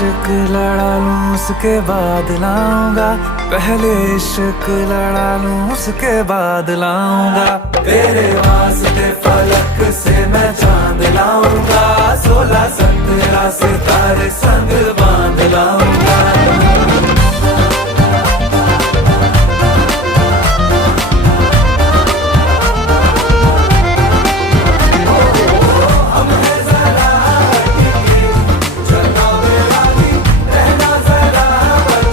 इश्क लड़ा लूं उसके बाद लाऊंगा, पहले इश्क लड़ा लूं उसके बाद लाऊंगा। तेरे वास्ते फलक से मैं चांद लाऊंगा, 16-17 सितारे संग बांध लाऊंगा।